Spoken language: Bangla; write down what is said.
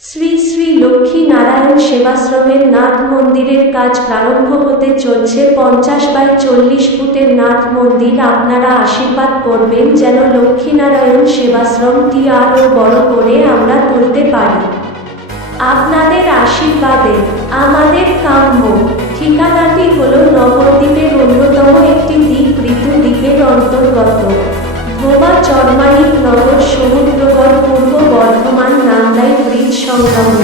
শ্রী শ্রী লক্ষ্মী নারায়ণ সেবাশ্রমের নাথ মন্দিরের কাজ প্রারম্ভ হতে চলছে। 50/40 ফুটের নাথ মন্দির। আপনারা আশীর্বাদ করবেন যেন লক্ষ্মীনারায়ণ সেবাশ্রমটি আরও বড় করে আমরা তুলতে পারি। আপনাদের আশীর্বাদে আমাদের কাম্য। ঠিকানাটি হল নবদ্বীপের অন্যতম একটি দ্বীপ, ঋতু দ্বীপের অন্তর্গত ধোবা চরমানিক নগর, সমুদ্রগড়, পূর্ব বর্ধমান, নান্দাই ব্রিজ সংলগ্ন।